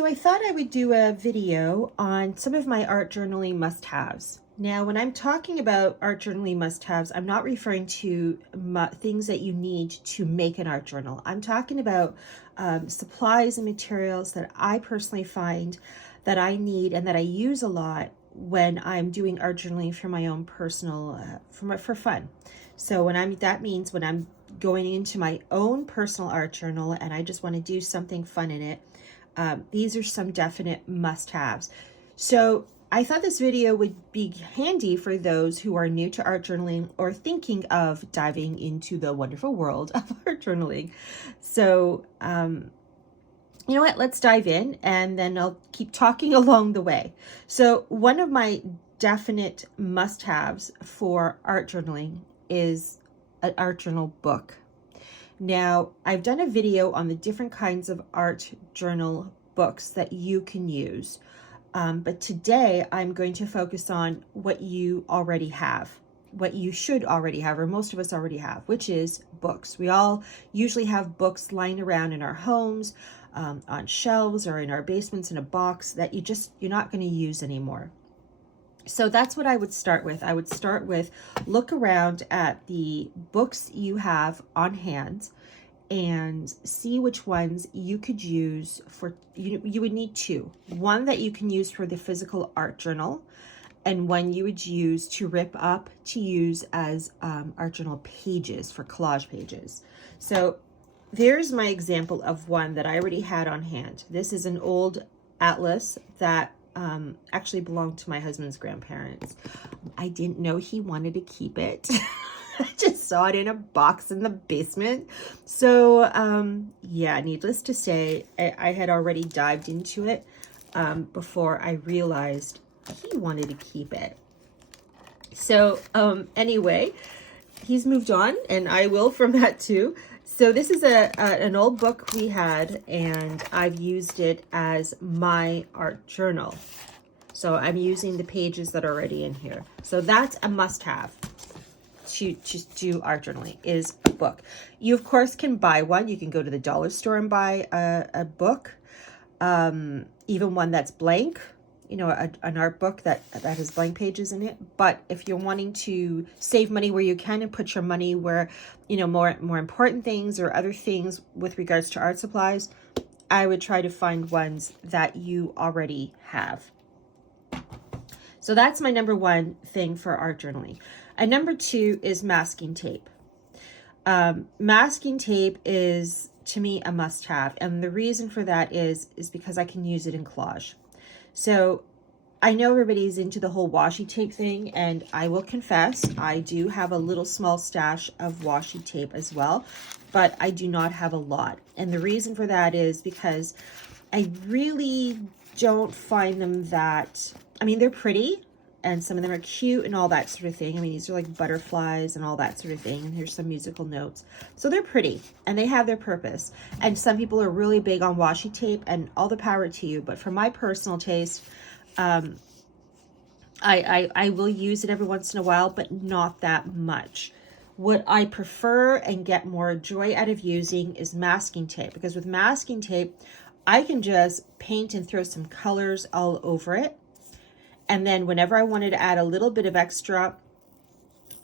So I thought I would do a video on some of my art journaling must-haves. Now, when I'm talking about art journaling must-haves, I'm not referring to things that you need to make an art journal. I'm talking about supplies and materials that I personally find that I need and that I use a lot when I'm doing art journaling for my own personal, for fun. So that means when I'm going into my own personal art journal and I just want to do something fun in it, these are some definite must-haves. So I thought this video would be handy for those who are new to art journaling or thinking of diving into the wonderful world of art journaling. So, you know what, let's dive in and then I'll keep talking along the way. So one of my definite must-haves for art journaling is an art journal book. Now, I've done a video on the different kinds of art journal books that you can use, but today I'm going to focus on what you already have, what you should already have, or most of us already have, which is books. We all usually have books lying around in our homes, on shelves or in our basements in a box that you're not going to use anymore. So that's what I would start with. I would start with look around at the books you have on hand and see which ones you could use for, you would need two. One that you can use for the physical art journal and one you would use to rip up to use as art journal pages for collage pages. So there's my example of one that I already had on hand. This is an old atlas that actually belonged to my husband's grandparents. I didn't know he wanted to keep it. I just saw it in a box in the basement. So yeah, needless to say, I had already dived into it before I realized he wanted to keep it. So anyway, he's moved on and I will from that too. So this is an old book we had, and I've used it as my art journal. So I'm using the pages that are already in here. So that's a must-have to do art journaling, is a book. You, of course, can buy one. You can go to the dollar store and buy a book, even one that's blank. You know, an art book that has blank pages in it. But if you're wanting to save money where you can and put your money where, you know, more important things or other things with regards to art supplies, I would try to find ones that you already have. So that's my number one thing for art journaling. And number two is masking tape. Masking tape is, to me, a must-have. And the reason for that is because I can use it in collage. So I know everybody's into the whole washi tape thing, and I will confess, I do have a little small stash of washi tape as well, but I do not have a lot. And the reason for that is because I really don't find them that, I mean, they're pretty, and some of them are cute and all that sort of thing. I mean, these are like butterflies and all that sort of thing. And here's some musical notes. So they're pretty and they have their purpose. And some people are really big on washi tape, and all the power to you. But for my personal taste, I will use it every once in a while, but not that much. What I prefer and get more joy out of using is masking tape, because with masking tape, I can just paint and throw some colors all over it. And then whenever I wanted to add a little bit of extra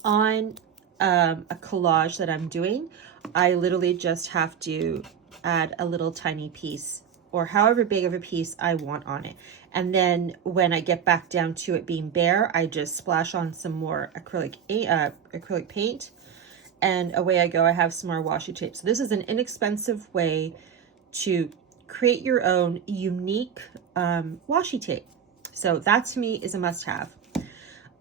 on a collage that I'm doing, I literally just have to add a little tiny piece or however big of a piece I want on it. And then when I get back down to it being bare, I just splash on some more acrylic paint, and away I go. I have some more washi tape. So this is an inexpensive way to create your own unique washi tape. So that to me is a must-have.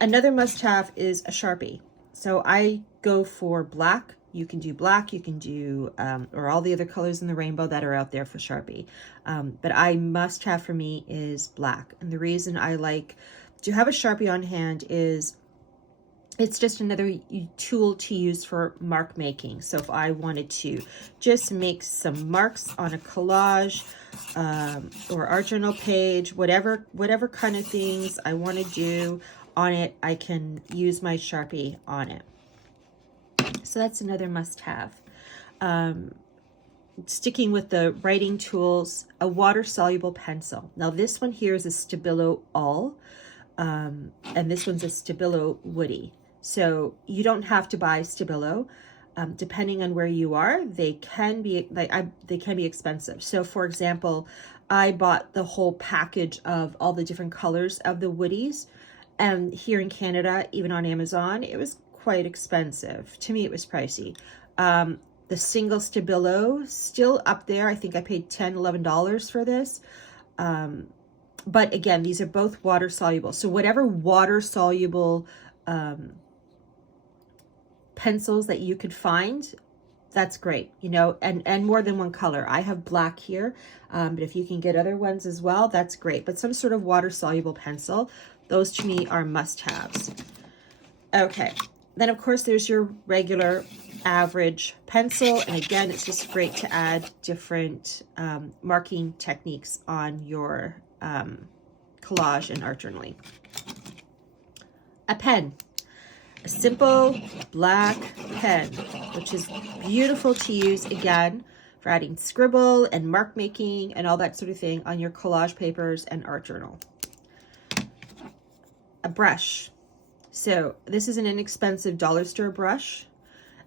Another must-have is a Sharpie. So I go for black. You can do black, you can do, or all the other colors in the rainbow that are out there for Sharpie. But must-have for me is black. And the reason I like to have a Sharpie on hand is it's just another tool to use for mark making. So if I wanted to just make some marks on a collage or art journal page, whatever kind of things I want to do on it, I can use my Sharpie on it. So that's another must-have. sticking with the writing tools, a water-soluble pencil. Now this one here is a Stabilo All, and this one's a Stabilo Woody. So you don't have to buy Stabilo. Depending on where you are, they can be they can be expensive. So for example, I bought the whole package of all the different colors of the Woodies, and here in Canada, even on Amazon, it was quite expensive. To me, it was pricey. The single Stabilo, still up there. I think I paid $10, $11 for this. But again, these are both water soluble. So whatever water soluble pencils that you could find, that's great, you know, and more than one color. I have black here, but if you can get other ones as well, that's great. But some sort of water soluble pencil, those to me are must-haves. Okay, then of course there's your regular average pencil, and again, it's just great to add different marking techniques on your collage and art journaling. A pen. A simple black pen, which is beautiful to use, again, for adding scribble and mark making and all that sort of thing on your collage papers and art journal. A brush. So this is an inexpensive dollar store brush,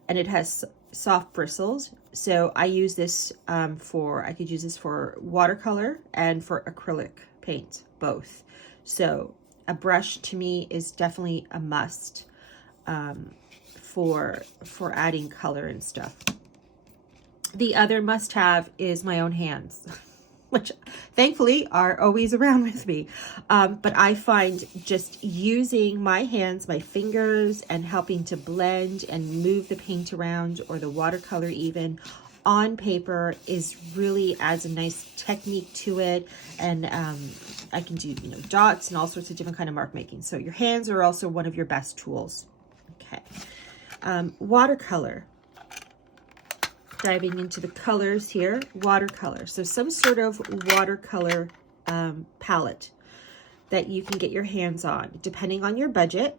and it has soft bristles. So I use this I could use this for watercolor and for acrylic paint, both. So a brush to me is definitely a must. For adding color and stuff. The other must-have is my own hands, which thankfully are always around with me. But I find just using my hands, my fingers, and helping to blend and move the paint around, or the watercolor even, on paper is really adds a nice technique to it. And I can do, you know, dots and all sorts of different kind of mark making. So your hands are also one of your best tools. Okay, watercolor. Diving into the colors here, watercolor. So some sort of watercolor palette that you can get your hands on, depending on your budget.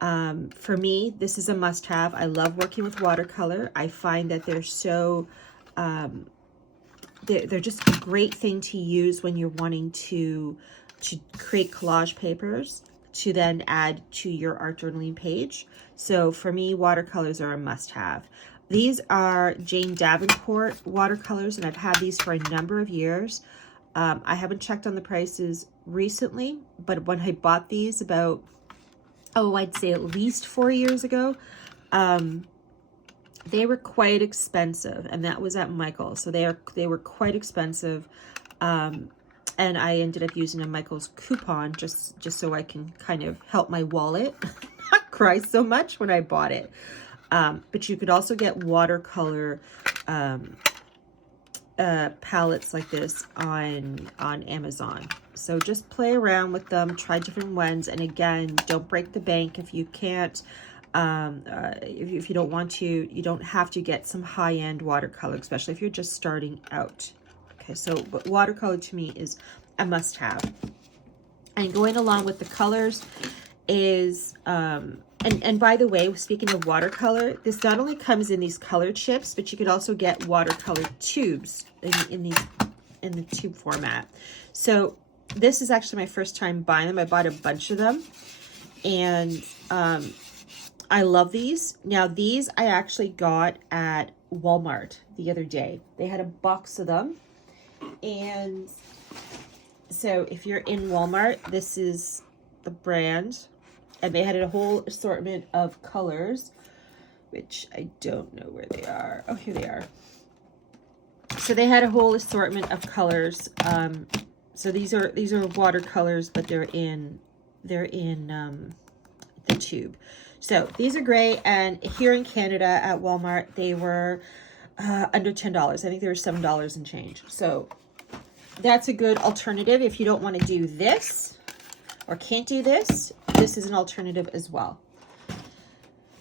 For me, this is a must-have. I love working with watercolor. I find that they're so, they're just a great thing to use when you're wanting to create collage papers to then add to your art journaling page. So for me, watercolors are a must-have. These are Jane Davenport watercolors, and I've had these for a number of years. I haven't checked on the prices recently, but when I bought these about, I'd say at least 4 years ago, they were quite expensive, and that was at Michael's. So they were quite expensive. And I ended up using a Michael's coupon just so I can kind of help my wallet not cry so much when I bought it. But you could also get watercolor palettes like this on Amazon. So just play around with them, try different ones, and again, don't break the bank if you can't. If you don't want to, you don't have to get some high-end watercolor, especially if you're just starting out. Okay, so but watercolor to me is a must-have. And going along with the colors is, and by the way, speaking of watercolor, this not only comes in these color chips, but you could also get watercolor tubes in the tube format. So this is actually my first time buying them. I bought a bunch of them, and I love these. Now these I actually got at Walmart the other day. They had a box of them. And so if you're in Walmart, this is the brand, and they had a whole assortment of colors, which I don't know where they are. Oh, here they are. So they had a whole assortment of colors. So these are watercolors, but they're in the tube. So these are great, and here in Canada at Walmart, they were under $10. I think they were $7 and change. So that's a good alternative if you don't want to do this or can't do this. This is an alternative as well.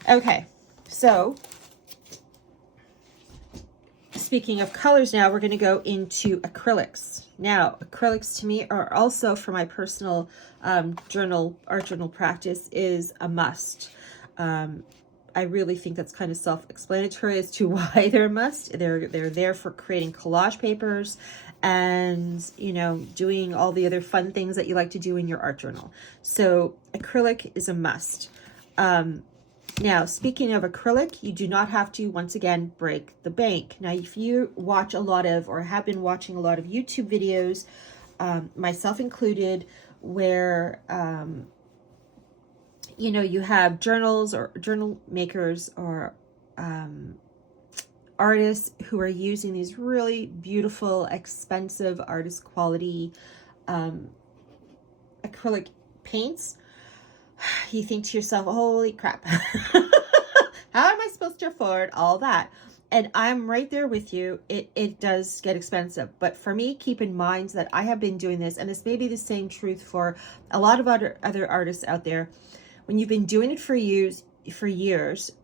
Okay, so speaking of colors now, we're going to go into acrylics. Now, acrylics to me are also, for my personal art journal practice, is a must. I I really think that's kind of self-explanatory as to why they're a must. They're there for creating collage papers and, you know, doing all the other fun things that you like to do in your art journal. So acrylic is a must. Now, speaking of acrylic, you do not have to, once again, break the bank. Now, if you watch a lot of, or have been watching a lot of YouTube videos, myself included, where, you know, you have journals or journal makers or artists who are using these really beautiful, expensive, artist quality acrylic paints. You think to yourself, holy crap, how am I supposed to afford all that? And I'm right there with you. It does get expensive. But for me, keep in mind that I have been doing this, and this may be the same truth for a lot of other artists out there. When you've been doing it for years,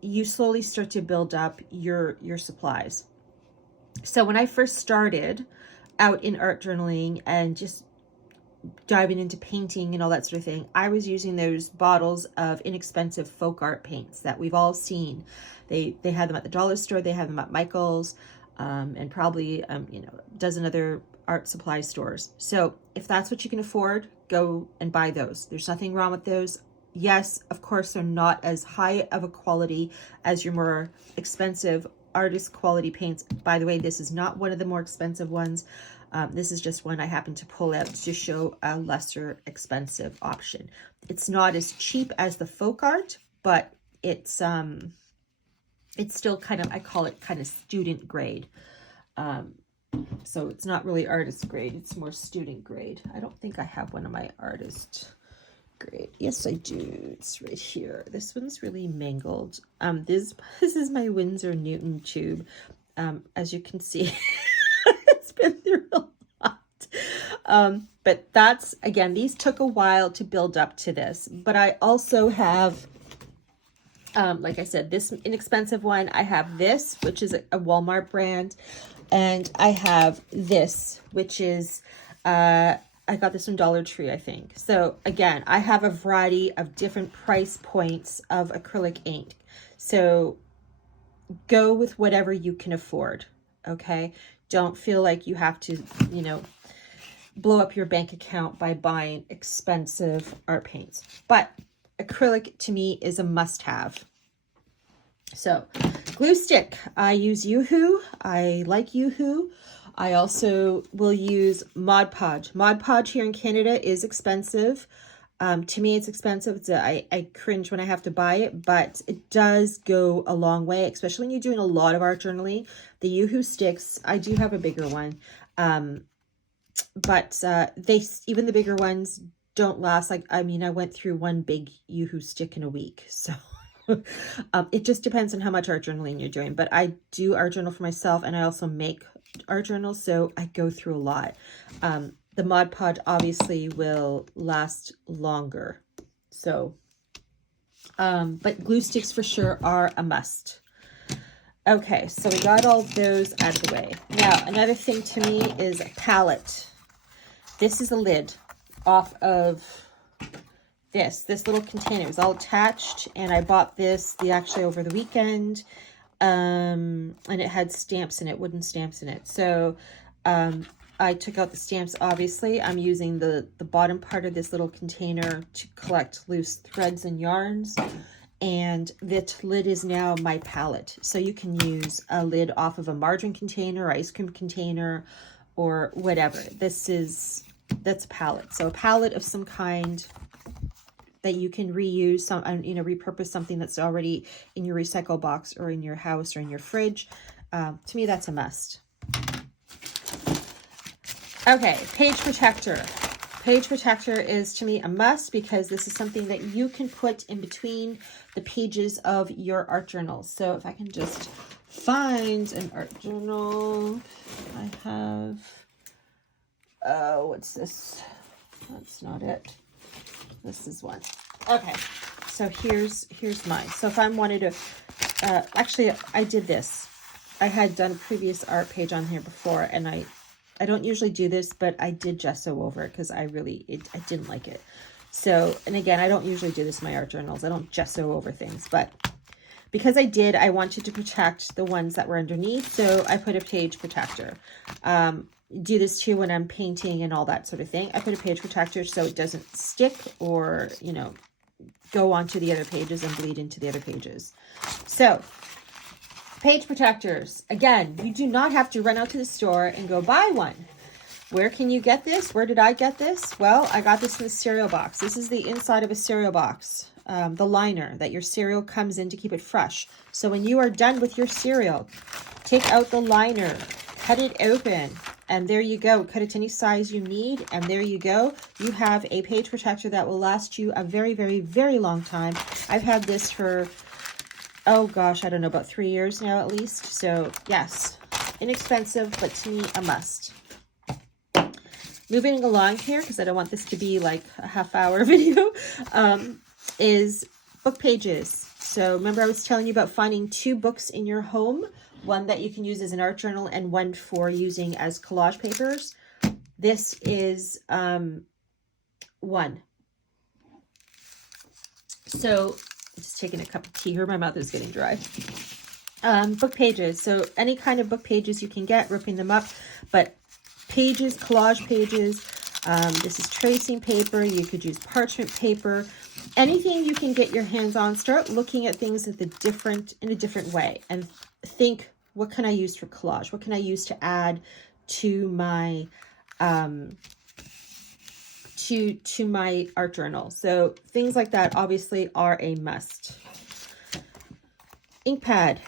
you slowly start to build up your supplies. So when I first started out in art journaling and just diving into painting and all that sort of thing, I was using those bottles of inexpensive folk art paints that we've all seen. They had them at the dollar store, they had them at Michael's, and probably you know, a dozen other art supply stores. So if that's what you can afford, go and buy those. There's nothing wrong with those. Yes, of course, they're not as high of a quality as your more expensive artist quality paints. By the way, this is not one of the more expensive ones. This is just one I happen to pull out to show a lesser expensive option. It's not as cheap as the folk art, but it's still kind of, I call it kind of student grade. So it's not really artist grade, it's more student grade. I don't think I have one of my artist grade. Yes, I do. It's right here. This one's really mangled. This is my Winsor Newton tube. As you can see, it's been through a lot. But that's, again, these took a while to build up to this. But I also have, like I said, this inexpensive one. I have this, which is a Walmart brand. And I have this, which is, I got this from Dollar Tree, I think. So again, I have a variety of different price points of acrylic ink. So go with whatever you can afford, okay? Don't feel like you have to, you know, blow up your bank account by buying expensive art paints. But acrylic to me is a must-have. So glue stick, I use Yoo-Hoo. I like Yoo-Hoo. I also will use Mod Podge. Mod Podge here in Canada is expensive. To me, it's expensive. I cringe when I have to buy it, but it does go a long way, especially when you're doing a lot of art journaling. The Yoo-Hoo sticks, I do have a bigger one, but even the bigger ones don't last. Like, I mean, I went through one big Yoo-Hoo stick in a week, so it just depends on how much art journaling you're doing. But I do art journal for myself, and I also make art journals, so I go through a lot. The Mod Podge obviously will last longer. So, but glue sticks for sure are a must. Okay, so we got all those out of the way. Now, another thing to me is a palette. This is a lid off of this little container. It was all attached, and I bought this actually over the weekend. And it had stamps in it, wooden stamps in it. So I took out the stamps. Obviously, I'm using the bottom part of this little container to collect loose threads and yarns. And that lid is now my palette. So you can use a lid off of a margarine container, ice cream container, or whatever. That's a palette. So a palette of some kind that you can reuse, you know, repurpose something that's already in your recycle box or in your house or in your fridge. To me, that's a must. Okay, page protector. Page protector is to me a must because this is something that you can put in between the pages of your art journals. So if I can just find an art journal, I have, oh, what's this? That's not it. This is one. Okay, so here's mine. So if I wanted to, actually I did this. I had done a previous art page on here before, and I don't usually do this, but I did gesso over it because I didn't like it. So, and again, I don't usually do this in my art journals. I don't gesso over things, but because I did, I wanted to protect the ones that were underneath, so I put a page protector. Do this too when I'm painting and all that sort of thing. I put a page protector so it doesn't stick or, you know, go onto the other pages and bleed into the other pages. So, page protectors. Again, you do not have to run out to the store and go buy one. Where can you get this? Where did I get this? Well, I got this in the cereal box. This is the inside of a cereal box, the liner that your cereal comes in to keep it fresh. So when you are done with your cereal, take out the liner, cut it open, and there you go. Cut it to any size you need, and there you go. You have a page protector that will last you a very, very, very long time. I've had this for, oh gosh, I don't know, about 3 years now at least. So yes, inexpensive, but to me, a must. Moving along here, because I don't want this to be like a half-hour video, is book pages. So remember I was telling you about finding 2 books in your home, one that you can use as an art journal and one for using as collage papers. This is one. So just taking a cup of tea here, my mouth is getting dry. Book pages. So any kind of book pages you can get, ripping them up, but pages, collage pages. This is tracing paper. You could use parchment paper. Anything you can get your hands on. Start looking at things in a different way, and think, what can I use for collage? What can I use to add to my to my art journal? So things like that obviously are a must. Ink pad.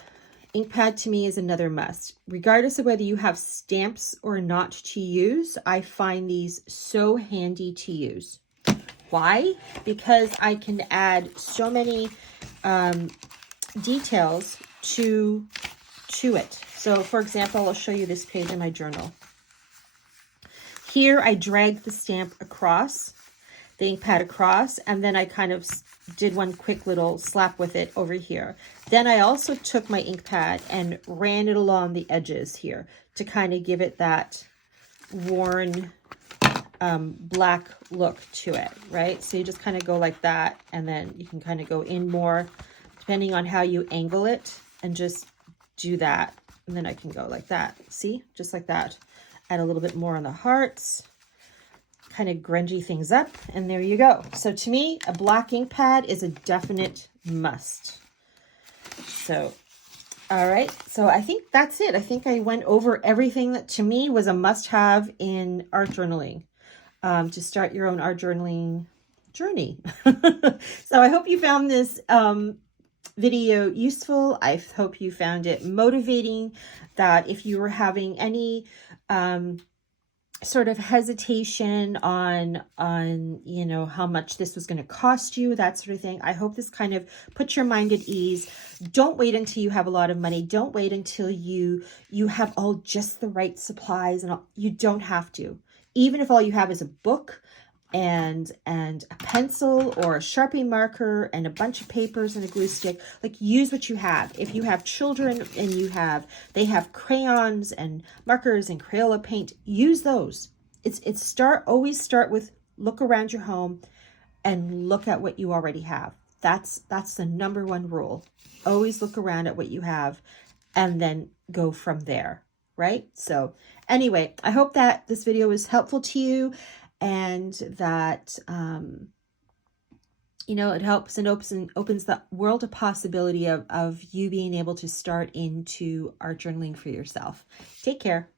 Ink pad to me is another must. Regardless of whether you have stamps or not to use, I find these so handy to use. Why? Because I can add so many details to it. So for example, I'll show you this page in my journal. Here I dragged the stamp across, the ink pad across, and then I kind of did one quick little slap with it over here. Then I also took my ink pad and ran it along the edges here to kind of give it that worn black look to it, right? So you just kind of go like that, and then you can kind of go in more depending on how you angle it, and just do that. And then I can go like that. See, just like that. Add a little bit more on the hearts, kind of grungy things up, and there you go. So to me, a black ink pad is a definite must. So, all right. So I think that's it. I think I went over everything that to me was a must-have in art journaling, to start your own art journaling journey. So I hope you found this video useful. I hope you found it motivating, that if you were having any sort of hesitation on you know, how much this was going to cost you, that sort of thing, I hope this kind of puts your mind at ease. Don't wait until you have a lot of money. Don't wait until you have all just the right supplies, and all. You don't have to. Even if all you have is a book and a pencil or a Sharpie marker and a bunch of papers and a glue stick, like, use what you have. If you have children and they have crayons and markers and Crayola paint, use those. Always start with, look around your home and look at what you already have. That's the number one rule. Always look around at what you have and then go from there, right? So anyway, I hope that this video was helpful to you, and that, you know, it helps and opens the world of possibility of you being able to start into art journaling for yourself. Take care.